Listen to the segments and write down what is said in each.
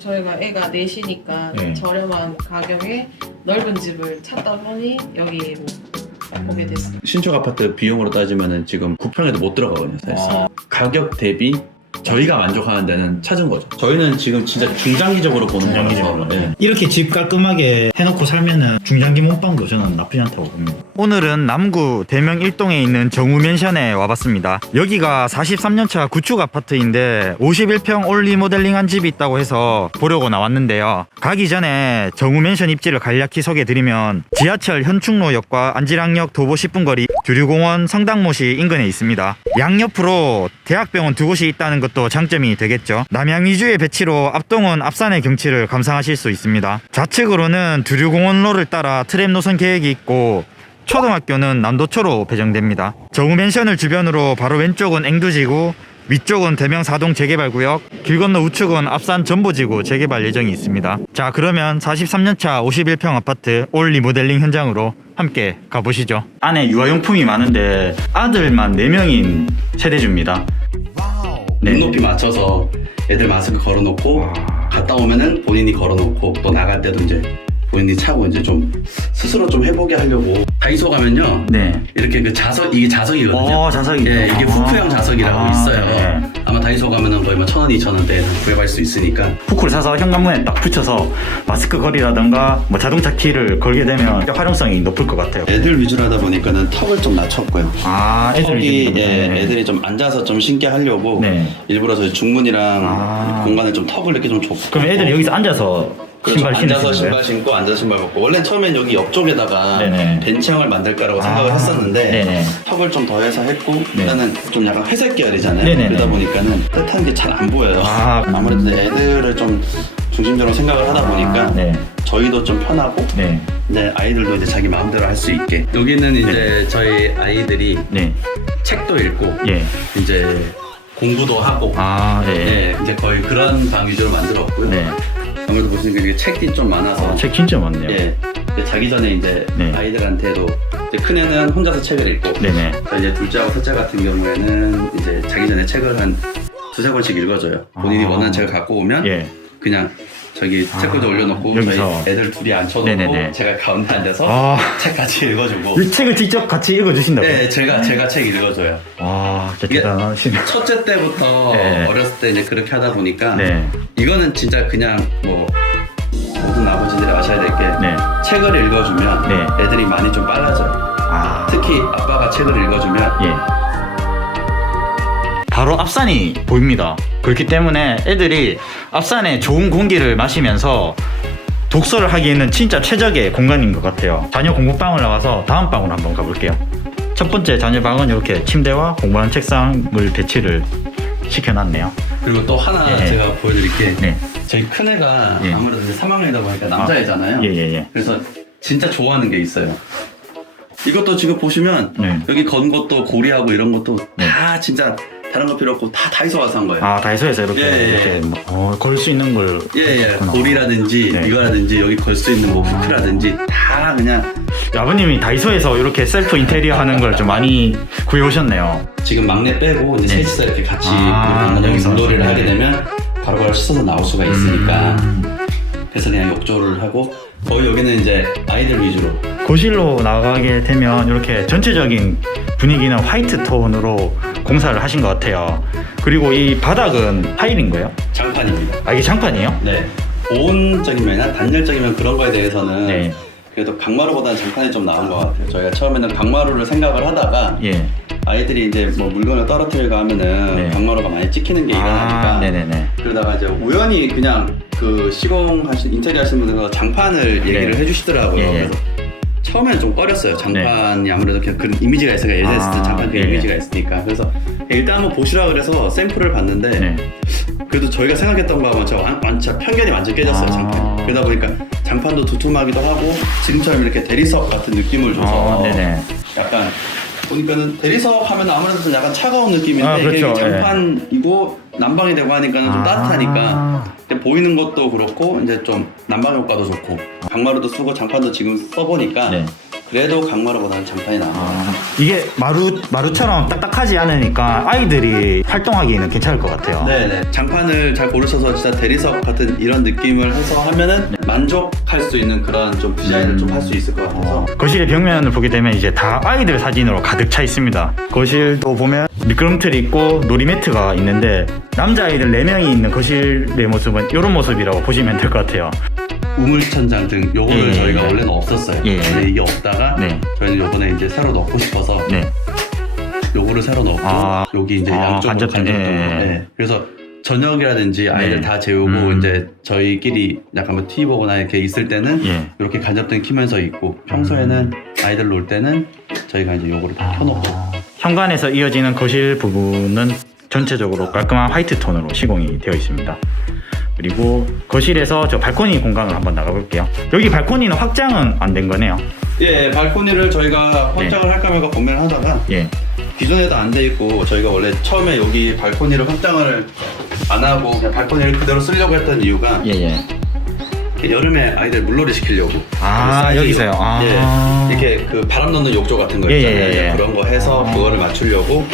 저희가 애가 넷이니까 네. 저렴한 가격에 넓은 집을 찾다 보니 여기로 오게 됐어요. 신축 아파트 비용으로 따지면은 지금 9평에도 못 들어가거든요, 사실. 가격 대비 저희가 만족하는 데는 찾은 거죠. 저희는 지금 진짜 중장기적으로 보는 거라서. 네. 이렇게 집 깔끔하게 해놓고 살면은 중장기 몸빵도 저는 나쁘지 않다고 봅니다. 오늘은 남구 대명 1동에 있는 정우맨션에 와봤습니다. 여기가 43년차 구축 아파트인데 51평 올 리모델링한 집이 있다고 해서 보려고 나왔는데요. 가기 전에 정우맨션 입지를 간략히 소개해드리면 지하철 현충로역과 안지랑역 도보 10분 거리, 두류공원 성당못이 인근에 있습니다. 양옆으로 대학병원 두 곳이 있다는 것도 장점이 되겠죠. 남양 위주의 배치로 앞동은 앞산의 경치를 감상하실 수 있습니다. 좌측으로는 두류공원로를 따라 트램 노선 계획이 있고 초등학교는 남도초로 배정됩니다. 정우맨션을 주변으로 바로 왼쪽은 앵두지구, 위쪽은 대명 4동 재개발구역, 길 건너 우측은 앞산 전보지구 재개발 예정이 있습니다. 자, 그러면 43년차 51평 아파트 올 리모델링 현장으로 함께 가보시죠. 안에 유아용품이 많은데 아들만 4명인 세대주입니다. 네. 눈높이 맞춰서 애들 마스크 걸어놓고 갔다 오면은 본인이 걸어놓고 또 나갈 때도 이제 본인이 차고 이제 좀 스스로 좀 해보게 하려고. 다이소 가면요. 네. 이렇게 그 이게 자석이거든요. 자석이. 예, 이게 후크형 자석이라고 있어요. 네. 아마 다이소 가면은 거의 뭐 1,000원, 2,000원대에 구해갈 수 있으니까. 후크를 사서 현관문에 딱 붙여서 마스크 걸이라던가 뭐 자동차 키를 걸게 되면 활용성이 높을 것 같아요. 애들 위주로 하다 보니까는 턱을 좀 낮췄고요. 애들이 턱이 애들이 좀 앉아서 좀 신게 하려고 네. 일부러 저희 중문이랑 공간을 좀 턱을 이렇게 좀 줬고. 그럼 애들이 여기서 앉아서 그렇죠. 신발 신을 앉아서 수 있는 신발 신고 앉아서 신발 벗고. 원래는 처음엔 여기 옆쪽에다가 네네. 벤치형을 만들 거라고 생각을 했었는데 네네. 턱을 좀 더해서 했고 네. 일단은 좀 약간 회색 계열이잖아요. 네네네. 그러다 보니까는 뜻한 게 잘 안 보여요. 아무래도 애들을 좀 중심적으로 생각을 하다 보니까 네. 저희도 좀 편하고 네. 이제 아이들도 이제 자기 마음대로 할 수 있게. 여기는 이제 저희 아이들이 네. 책도 읽고 예. 이제 공부도 하고 네. 네, 이제 거의 그런 방 위주로 만들었고요. 네. 아무래도 보시니까 이게 책이 좀 많아서 책 진짜 많네요. 예, 이제 자기 전에 이제 네. 아이들한테도 이제 큰애는 혼자서 책을 읽고 네네. 이제 둘째하고 셋째 같은 경우에는 이제 자기 전에 책을 한 두세 권씩 읽어줘요. 본인이 원하는 책을 갖고 오면 예. 그냥 저기 책꽂이 올려놓고 여기서. 저희 애들 둘이 앉혀놓고 네네네. 제가 가운데 앉아서 책 같이 읽어주고. 이 책을 직접 같이 읽어주신다고요? 네, 제가 책 읽어줘요. 와, 진짜 이게 대단하시네. 첫째 때부터 네. 어렸을 때 이제 그렇게 하다 보니까 네. 이거는 진짜 그냥 뭐 모든 아버지들이 아셔야 될 게 네. 책을 읽어주면 네. 애들이 많이 좀 빨라져요. 특히 아빠가 책을 읽어주면 예. 바로 앞산이 보입니다. 그렇기 때문에 애들이 앞산에 좋은 공기를 마시면서 독서를 하기에는 진짜 최적의 공간인 것 같아요. 자녀 공부방을 나와서 다음 방으로 한번 가볼게요. 첫 번째 자녀 방은 이렇게 침대와 공부하는 책상을 배치를 시켜놨네요. 그리고 또 하나 예. 제가 보여드릴 게 네. 저희 큰애가 예. 아무래도 이제 3학년이다 보니까 남자애잖아요. 예. 그래서 진짜 좋아하는 게 있어요. 이것도 지금 보시면 네. 여기 건 것도 고리하고 이런 것도 네. 다 진짜 다른 거 필요 없고 다 다이소 가서 산 거예요. 다이소에서 이렇게, 예. 걸 수 있는 걸. 예. 했구나. 고리라든지 네. 이거라든지 여기 걸 수 있는 뭐 후크라든지 다 그냥. 아버님이 다이소에서 이렇게 셀프 인테리어 하는 걸 좀 많이 구해오셨네요. 지금 막내 빼고 이제 네. 셋이서 이렇게 같이 여기서. 여기서 물놀이를 하게 네. 되면 바로바로 씻어서 나올 수가 있으니까 그래서 그냥 욕조를 하고 거의 여기는 이제 아이들 위주로. 거실로 나가게 되면 이렇게 전체적인 분위기는 화이트 톤으로 공사를 하신 것 같아요. 그리고 이 바닥은 타일인 거예요? 장판입니다. 이게 장판이에요? 네. 보온적인 면이나 단열적인 면 그런 거에 대해서는 네. 그래도 강마루보다는 장판이 좀 나은 것 같아요. 저희가 처음에는 강마루를 생각을 하다가 예. 아이들이 이제 뭐 물건을 떨어뜨리고 하면은 네. 강마루가 많이 찍히는 게 일어나니까 네네네. 그러다가 이제 우연히 그냥 그 시공하신 인테리어 하신 분들과 장판을 얘기를 해주시더라고요. 예. 그래서 처음에는 좀 꺼렸어요. 장판이 아무래도 그런 이미지가 있으니까 예전에 했을 때 장판 그 예. 이미지가 있으니까. 그래서 일단 한번 보시라 그래서 샘플을 봤는데 네. 그래도 저희가 생각했던 거하고는 진짜 편견이 완전 깨졌어요. 장판. 그러다 보니까 장판도 두툼하기도 하고 지금처럼 이렇게 대리석 같은 느낌을 줘서 네네. 약간 보니까는 대리석 하면 아무래도 좀 약간 차가운 느낌인데 그렇죠. 이게 장판이고 난방이 되고 하니까는 좀 따뜻하니까 근데 보이는 것도 그렇고 이제 좀 난방 효과도 좋고 강마루도 쓰고 장판도 지금 써보니까 네. 그래도 강마루보다는 장판이 나아요. 이게 마루처럼 딱딱하지 않으니까 아이들이 활동하기에는 괜찮을 것 같아요. 네네. 장판을 잘 고르셔서 진짜 대리석 같은 이런 느낌을 해서 하면은 만족할 수 있는 그런 좀 디자인을 좀 할 수 있을 것 같아서. 거실의 벽면을 보게 되면 이제 다 아이들 사진으로 가득 차 있습니다. 거실도 보면 미끄럼틀이 있고 놀이매트가 있는데 남자아이들 4명이 있는 거실의 모습은 이런 모습이라고 보시면 될 것 같아요. 우물천장 등 요거를 예, 저희가 예. 원래는 없었어요. 예, 예. 근데 이게 없다가 네. 저희는 요번에 이제 새로 넣고 싶어서 네. 요거를 새로 넣고 여기 이제 양쪽으로 간접등. 간접등. 예, 예. 네. 그래서 저녁이라든지 아이들 네. 다 재우고 이제 저희끼리 약간 뭐 TV 보거나 이렇게 있을 때는 예. 이렇게 간접등 키면서 있고 평소에는 아이들 놀 때는 저희가 이제 요거를 다 켜놓고 현관에서 이어지는 거실 부분은 전체적으로 깔끔한 화이트 톤으로 시공이 되어 있습니다. 그리고 거실에서 저 발코니 공간을 한번 나가볼게요. 여기 발코니는 확장은 안 된 거네요. 예, 발코니를 저희가 확장을 할까 말까 고민을 하다가 예. 기존에도 안 돼 있고 저희가 원래 처음에 여기 발코니를 확장을 안 하고 그냥 발코니를 그대로 쓰려고 했던 이유가 예. 여름에 아이들 물놀이 시키려고 아, 여기서요? 아. 예, 이렇게 그 바람 넣는 욕조 같은 거 예, 있잖아요. 예, 예. 그런 거 해서 그거를 맞추려고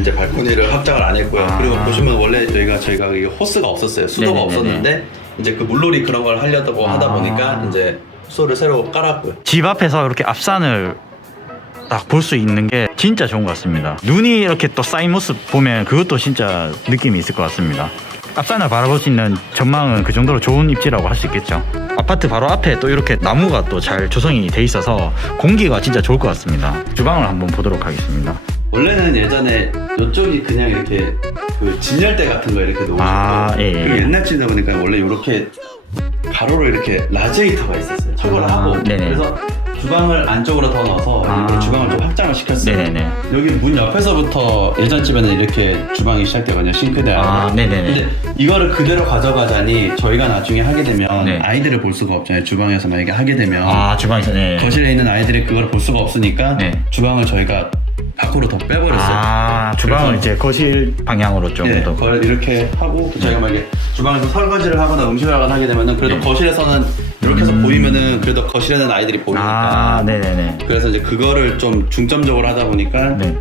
이제 발코니를 확장을 안 했고요. 그리고 보시면 원래 저희가 이게 호스가 없었어요. 수도가 네네네네. 없었는데 이제 그 물놀이 그런 걸 하려고 하다 보니까 이제 수도를 새로 깔았고요. 집 앞에서 이렇게 앞산을 딱 볼 수 있는 게 진짜 좋은 것 같습니다. 눈이 이렇게 또 쌓인 모습 보면 그것도 진짜 느낌이 있을 것 같습니다. 앞산을 바라볼 수 있는 전망은 그 정도로 좋은 입지라고 할 수 있겠죠. 아파트 바로 앞에 또 이렇게 나무가 또 잘 조성이 돼 있어서 공기가 진짜 좋을 것 같습니다. 주방을 한번 보도록 하겠습니다. 원래는 예전에 이쪽이 그냥 이렇게 그 진열대 같은 거 이렇게 놓으셨고 예. 그리고 옛날 집이다 보니까 원래 이렇게 가로로 이렇게 라지에이터가 있었어요. 철거를 하고 네네. 그래서 주방을 안쪽으로 더 넣어서 이렇게 주방을 좀 확장을 시켰어요. 네네네. 여기 문 옆에서부터 예전 집에는 이렇게 주방이 시작되거든요. 싱크대 안에. 네네네. 근데 이거를 그대로 가져가자니 저희가 나중에 하게 되면 네. 아이들을 볼 수가 없잖아요. 주방에서 만약에 하게 되면 주방에서 네. 거실에 있는 아이들이 그걸 볼 수가 없으니까 네. 주방을 저희가 밖으로 더 빼버렸어요. 주방을 그래서- 이제 거실 방향으로 좀 예, 더. 그걸 이렇게 하고 저희가 만약에 주방에서 설거지를 하거나 음식을 하거나 하게 되면은 그래도 네. 거실에서는 이렇게 해서 보이면은 그래도 거실에는 아이들이 보이니까 네네네. 그래서 이제 그거를 좀 중점적으로 하다 보니까 네.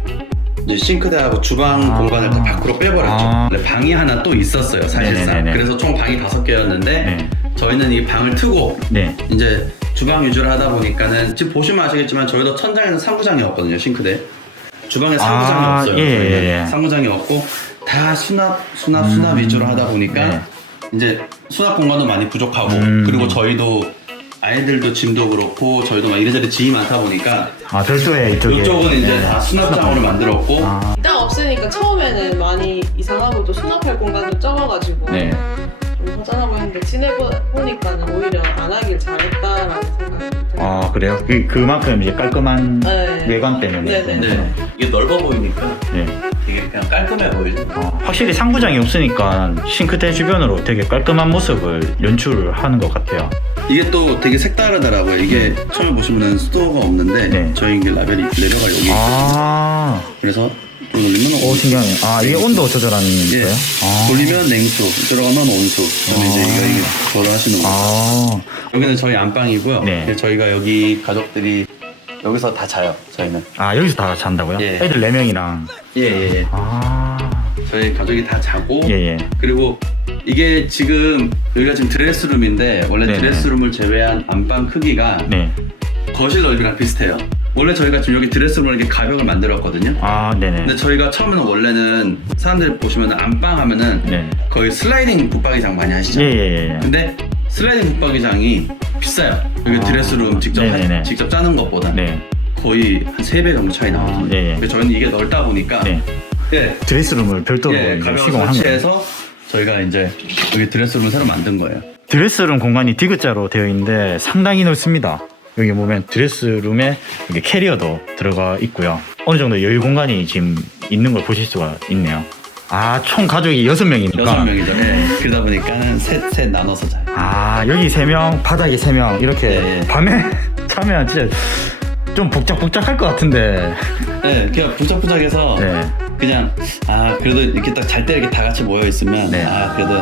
이제 싱크대하고 주방 공간을 다 밖으로 빼버렸죠. 근데 방이 하나 또 있었어요, 사실상. 네네네네. 그래서 총 방이 5개였는데 네. 저희는 이 방을 트고 네. 이제 주방 위주로 하다 보니까는 지금 보시면 아시겠지만 저희도 천장에는 상부장이 없거든요, 싱크대. 주방에 상부장이 없어요. 저희는. 상부장이 없고 다 수납 위주로 하다 보니까 네. 이제 수납 공간도 많이 부족하고 그리고 저희도 아이들도 짐도 그렇고 저희도 막 이래저래 짐이 많다 보니까 별도의 이쪽에. 이쪽은 이제 네. 다 수납장으로 만들었고 딱 없으니까 처음에는 많이 이상하고 또 수납할 공간도 적어가지고 네. 좀 허전하고 했는데 지내보니까는 오히려 안 하길 잘했다라는 생각이 들어요. 그래요? 그만큼 이제 깔끔한 네. 외관 때문에. 네네. 네. 이게 넓어 보이니까 네. 되게 그냥 깔끔해 보이죠. 확실히 상부장이 없으니까 싱크대 주변으로 되게 깔끔한 모습을 연출하는 것 같아요. 이게 또 되게 색다르더라고요. 이게 처음에 보시면은 수도가 없는데 네. 저희 이게 라벨이 내려가 여기 그래서 좀 돌리면 신기하네. 이게 온도 조절하는 예. 거예요? 돌리면 냉수, 들어가면 온수. 그다음에 이제 이거 조절하시는 거예요. 여기는 저희 안방이고요. 네. 예, 저희가 여기 가족들이 여기서 다 자요. 저희는. 여기서 다 잔다고요? 예. 애들 4명이랑. 예. 저희 가족이 다 자고 예. 그리고 이게 지금 여기가 지금 드레스룸인데 원래 네네. 드레스룸을 제외한 안방 크기가 네. 거실 넓이랑 비슷해요. 원래 저희가 지금 여기 드레스룸을 이렇게 가벽을 만들었거든요. 네네. 근데 저희가 처음에는 원래는 사람들이 보시면 안방 하면은 네. 거의 슬라이딩 붙박이장 많이 하시죠. 예. 근데 슬라이딩 붙박이장이 비싸요. 여기 드레스룸 네네네. 직접 짜는 것보다 네. 거의 한 3배 정도 차이 나거든요. 예. 그래서 저희는 이게 넓다 보니까 네. 예, 드레스룸을 별도로 이제 가벽을 시공한 거예요. 설치해서 저희가 이제 여기 드레스룸을 새로 만든 거예요. 드레스룸 공간이 디귿자로 되어 있는데 상당히 넓습니다. 여기 보면 드레스룸에 여기 캐리어도 들어가 있고요. 어느 정도 여유 공간이 지금 있는 걸 보실 수가 있네요. 총 가족이 6명이니까. 6명이죠. 예. 그러다 보니까는 셋 나눠서 자요. 여기 3명, 바닥에 3명 이렇게 네. 밤에 자면 진짜 좀 복작복작할 것 같은데. 네, 그냥 부적부적해서 네. 그냥 그래도 이렇게 딱 잘 때 이렇게 다 같이 모여 있으면 네. 그래도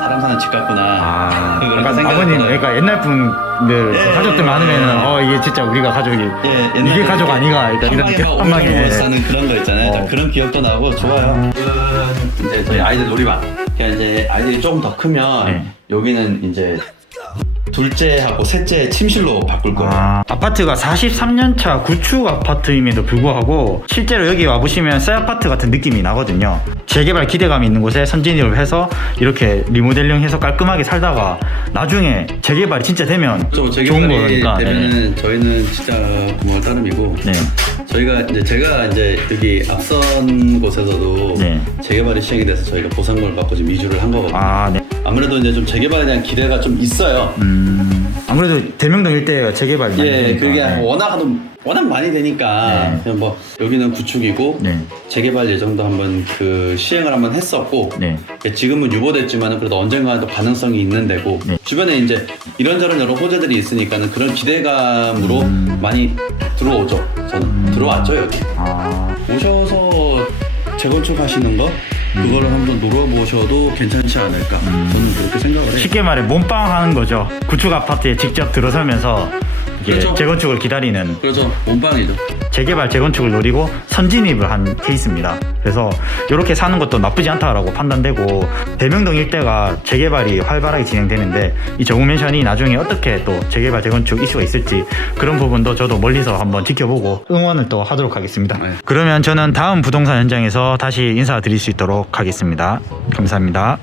사람 사는 집 같구나. 그런 그러니까 생각이 아버님, 들어요. 그러니까 옛날 분들 예, 가족들 예, 많으면은 예. 이게 진짜 우리가 가족이 예, 이게 옛날에 가족 이렇게 아니가 일단 한 방에 막 방에 500원 사는 그런 거 있잖아요. 자, 그런 기억도 나고 좋아요. 이제 저희 아이들 놀이방. 그러니까 이제 아이들이 조금 더 크면 네. 여기는 이제 둘째하고 셋째 침실로 바꿀 거예요. 아파트가 43년차 구축 아파트임에도 불구하고 실제로 여기 와보시면 새 아파트 같은 느낌이 나거든요. 재개발 기대감이 있는 곳에 선진입을 해서 이렇게 리모델링해서 깔끔하게 살다가 나중에 재개발이 진짜 되면 좀 좋은 재개발이 거니까. 되면은 저희는 진짜 구멍을 따름이고 네. 저희가 이제 제가 이제 여기 앞선 곳에서도 네. 재개발이 시행이 돼서 저희가 보상금을 받고 지금 이주를 한 거거든요. 네. 아무래도 이제 좀 재개발에 대한 기대가 좀 있어요. 아무래도 대명동 일대가 재개발 많이 예, 되니까. 그게 네. 워낙 많이 되니까 네. 그냥 뭐 여기는 구축이고 네. 재개발 예정도 한번 그 시행을 한번 했었고 네. 지금은 유보됐지만은 그래도 언젠가는 또 가능성이 있는 데고 네. 주변에 이제 이런저런 여러 호재들이 있으니까는 그런 기대감으로 많이 들어오죠. 저는 들어왔죠 여기. 오셔서 재건축 하시는 거 그거를 한번 놀아보셔도 괜찮지 않을까. 저는 그렇게 생각을 해요. 쉽게 말해 몸빵 하는 거죠. 구축 아파트에 직접 들어서면서 이게 그렇죠. 재건축을 기다리는 그래서 몸빵이죠. 재개발 재건축을 노리고 선진입을 한 케이스입니다. 그래서 이렇게 사는 것도 나쁘지 않다라고 판단되고 대명동 일대가 재개발이 활발하게 진행되는데 이 정우맨션이 나중에 어떻게 또 재개발 재건축 이슈가 있을지 그런 부분도 저도 멀리서 한번 지켜보고 응원을 또 하도록 하겠습니다. 네. 그러면 저는 다음 부동산 현장에서 다시 인사드릴 수 있도록 하겠습니다. 감사합니다.